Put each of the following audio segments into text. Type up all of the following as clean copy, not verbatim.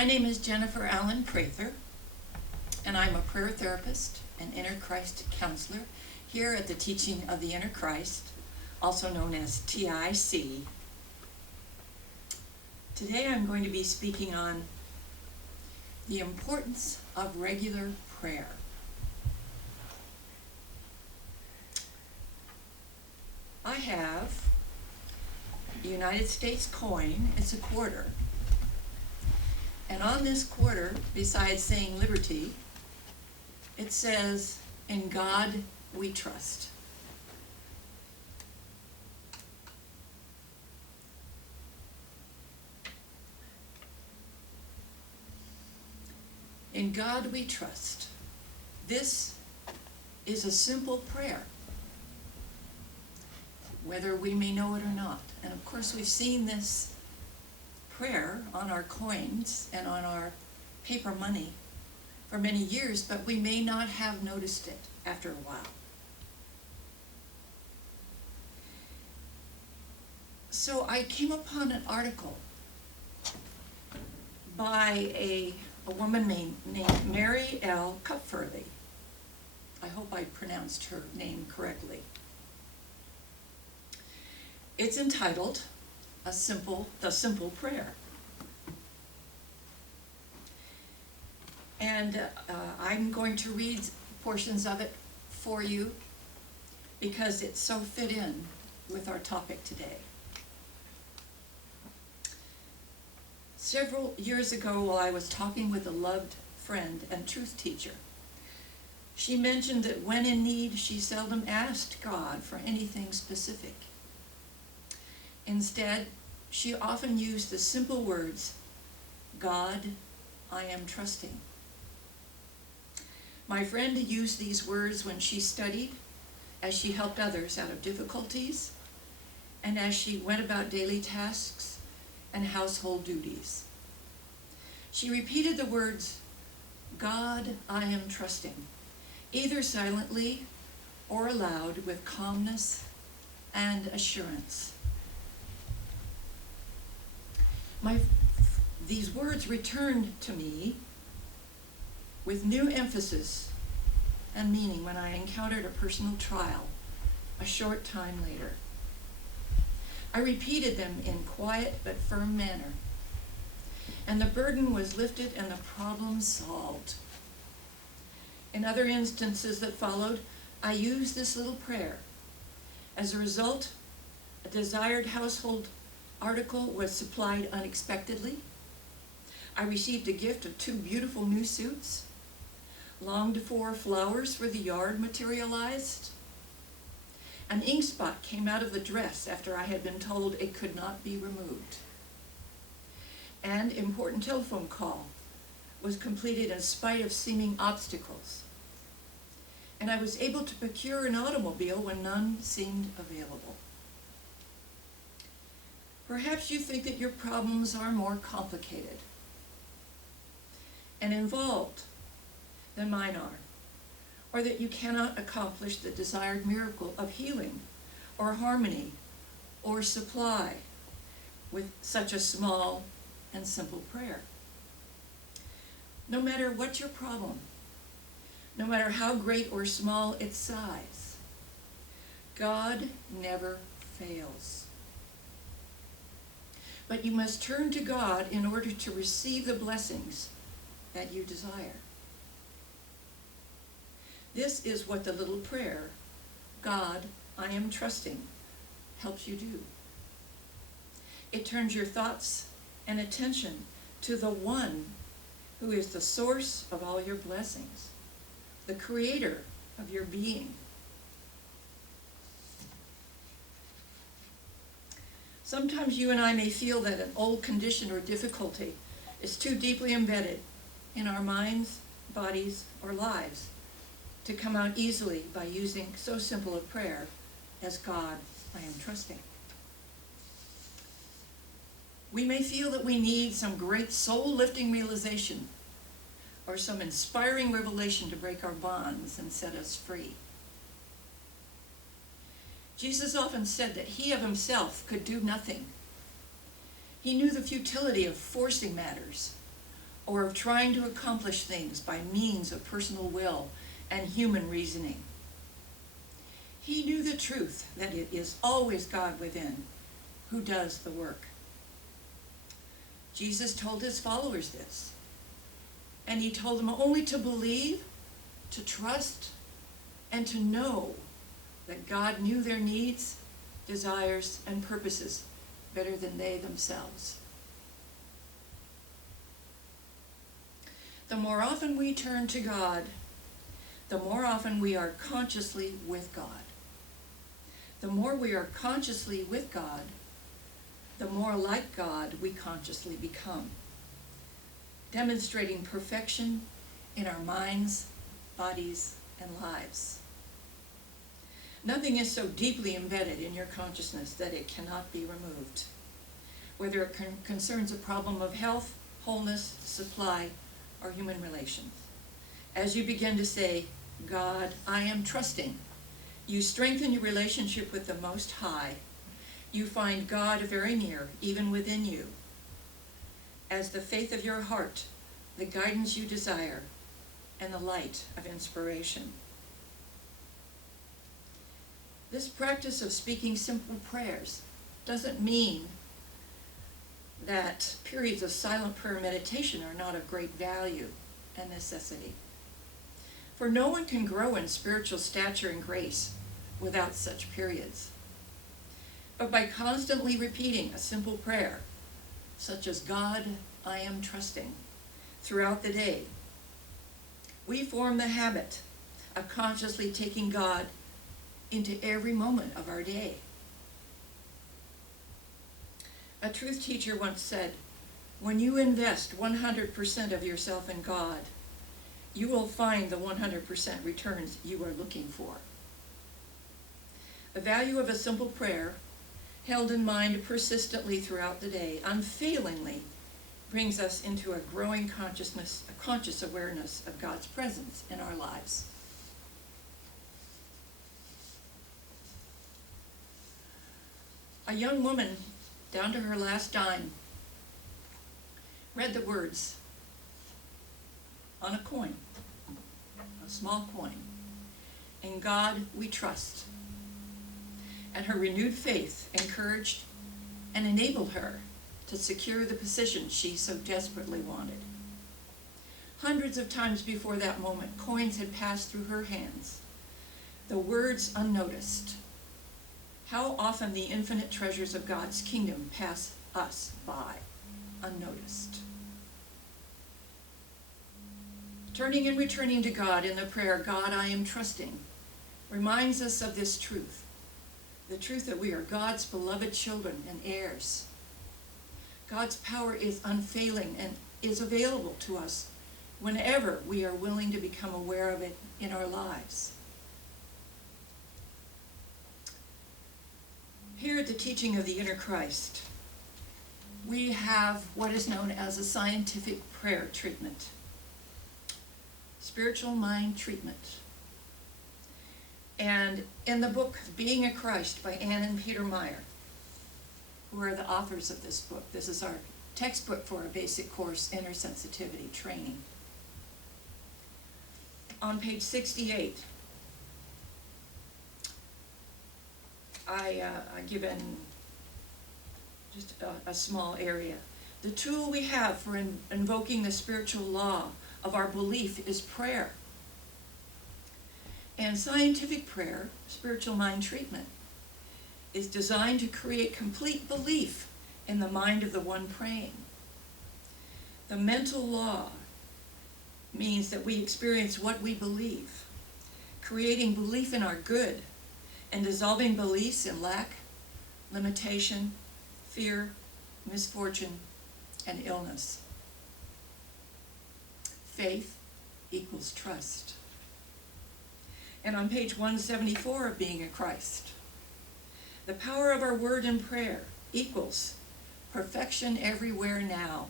My name is Jennifer Allen-Prather, and I'm a prayer therapist and Inner Christ counselor here at the Teaching of the Inner Christ, also known as TIC. Today I'm going to be speaking on the importance of regular prayer. I have a United States coin. It's a quarter. And on this quarter, besides saying liberty, it says, "In God we trust." In God we trust. This is a simple prayer, whether we may know it or not. And of course, we've seen this prayer on our coins and on our paper money for many years, but we may not have noticed it after a while. So I came upon an article by a woman named Mary L. Kupferle. I hope I pronounced her name correctly. It's entitled The Simple Prayer. And I'm going to read portions of it for you because it so fit in with our topic today. Several years ago, while I was talking with a loved friend and truth teacher, she mentioned that when in need, she seldom asked God for anything specific. Instead, she often used the simple words, "God, I am trusting." My friend used these words when she studied, as she helped others out of difficulties, and as she went about daily tasks and household duties. She repeated the words, "God, I am trusting," either silently or aloud with calmness and assurance. These words returned to me with new emphasis and meaning when I encountered a personal trial a short time later. I repeated them in quiet but firm manner, and the burden was lifted and the problem solved. In other instances that followed, I used this little prayer. As a result, a desired household article was supplied unexpectedly. I received a gift of 2 beautiful new suits. Longed for flowers for the yard materialized. An ink spot came out of the dress after I had been told it could not be removed. An important telephone call was completed in spite of seeming obstacles. And I was able to procure an automobile when none seemed available. Perhaps you think that your problems are more complicated and involved than mine are, or that you cannot accomplish the desired miracle of healing or harmony or supply with such a small and simple prayer. No matter what your problem, no matter how great or small its size, God never fails. But you must turn to God in order to receive the blessings that you desire. This is what the little prayer, "God, I am trusting," helps you do. It turns your thoughts and attention to the one who is the source of all your blessings, the creator of your being. Sometimes you and I may feel that an old condition or difficulty is too deeply embedded in our minds, bodies, or lives to come out easily by using so simple a prayer as "God, I am trusting." We may feel that we need some great soul-lifting realization or some inspiring revelation to break our bonds and set us free. Jesus often said that he of himself could do nothing. He knew the futility of forcing matters or of trying to accomplish things by means of personal will and human reasoning. He knew the truth that it is always God within who does the work. Jesus told his followers this, and he told them only to believe, to trust, and to know that God knew their needs, desires, and purposes better than they themselves. The more often we turn to God, the more often we are consciously with God. The more we are consciously with God, the more like God we consciously become, demonstrating perfection in our minds, bodies, and lives. Nothing is so deeply embedded in your consciousness that it cannot be removed, whether it concerns a problem of health, wholeness, supply, or human relations. As you begin to say, God, I am trusting, you strengthen your relationship with the Most High. You find God very near, even within you. As the faith of your heart, the guidance you desire, and the light of inspiration. This practice of speaking simple prayers doesn't mean that periods of silent prayer meditation are not of great value and necessity. For no one can grow in spiritual stature and grace without such periods. But by constantly repeating a simple prayer, such as God, I am trusting, throughout the day, we form the habit of consciously taking God into every moment of our day. A truth teacher once said, when you invest 100% of yourself in God, you will find the 100% returns you are looking for. The value of a simple prayer, held in mind persistently throughout the day, unfailingly brings us into a growing consciousness, a conscious awareness of God's presence in our lives. A young woman, down to her last dime, read the words on a coin, a small coin, "In God we trust." And her renewed faith encouraged and enabled her to secure the position she so desperately wanted. Hundreds of times before that moment, coins had passed through her hands, the words unnoticed. How often the infinite treasures of God's kingdom pass us by, unnoticed. Turning and returning to God in the prayer, God, I am trusting, reminds us of this truth. The truth that we are God's beloved children and heirs. God's power is unfailing and is available to us whenever we are willing to become aware of it in our lives. Here at the Teaching of the Inner Christ, we have what is known as a scientific prayer treatment. Spiritual mind treatment. And in the book, Being a Christ by Ann and Peter Meyer, who are the authors of this book, this is our textbook for a basic course, Inner Sensitivity Training. On page 68, I given just a small area. The tool we have for invoking the spiritual law of our belief is prayer. And scientific prayer, spiritual mind treatment, is designed to create complete belief in the mind of the one praying. The mental law means that we experience what we believe, creating belief in our good and dissolving beliefs in lack, limitation, fear, misfortune, and illness. Faith equals trust. And on page 174 of Being a Christ, the power of our word and prayer equals perfection everywhere now.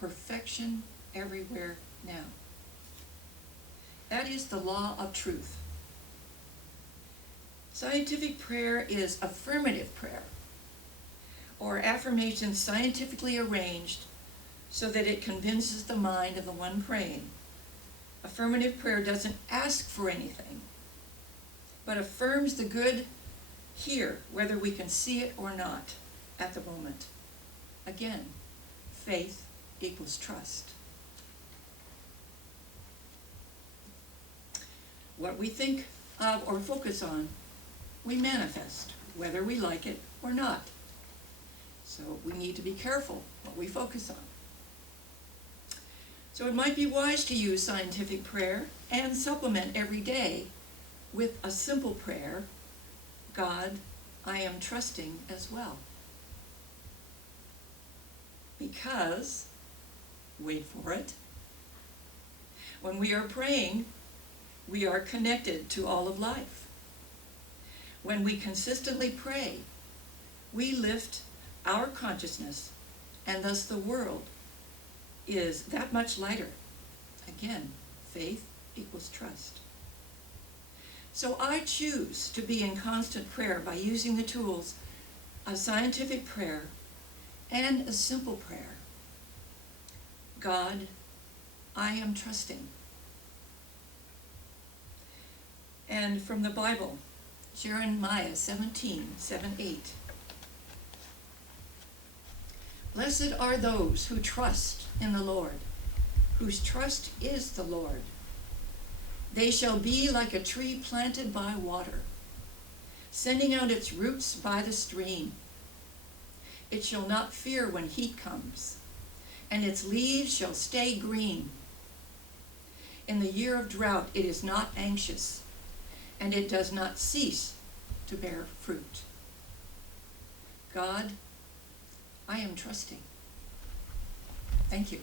Perfection everywhere now. That is the law of truth. Scientific prayer is affirmative prayer, or affirmations scientifically arranged so that it convinces the mind of the one praying. Affirmative prayer doesn't ask for anything, but affirms the good here, whether we can see it or not at the moment. Again, faith equals trust. What we think of or focus on, we manifest, whether we like it or not. So we need to be careful what we focus on. So it might be wise to use scientific prayer and supplement every day with a simple prayer, God, I am trusting as well. Because, wait for it, when we are praying, we are connected to all of life. When we consistently pray, we lift our consciousness, and thus the world is that much lighter. Again, faith equals trust. So I choose to be in constant prayer by using the tools of scientific prayer and a simple prayer. God, I am trusting. And from the Bible, Jeremiah 17:7-8. Blessed are those who trust in the Lord, whose trust is the Lord. They shall be like a tree planted by water, sending out its roots by the stream. It shall not fear when heat comes, and its leaves shall stay green. In the year of drought it is not anxious, and it does not cease to bear fruit. God, I am trusting. Thank you.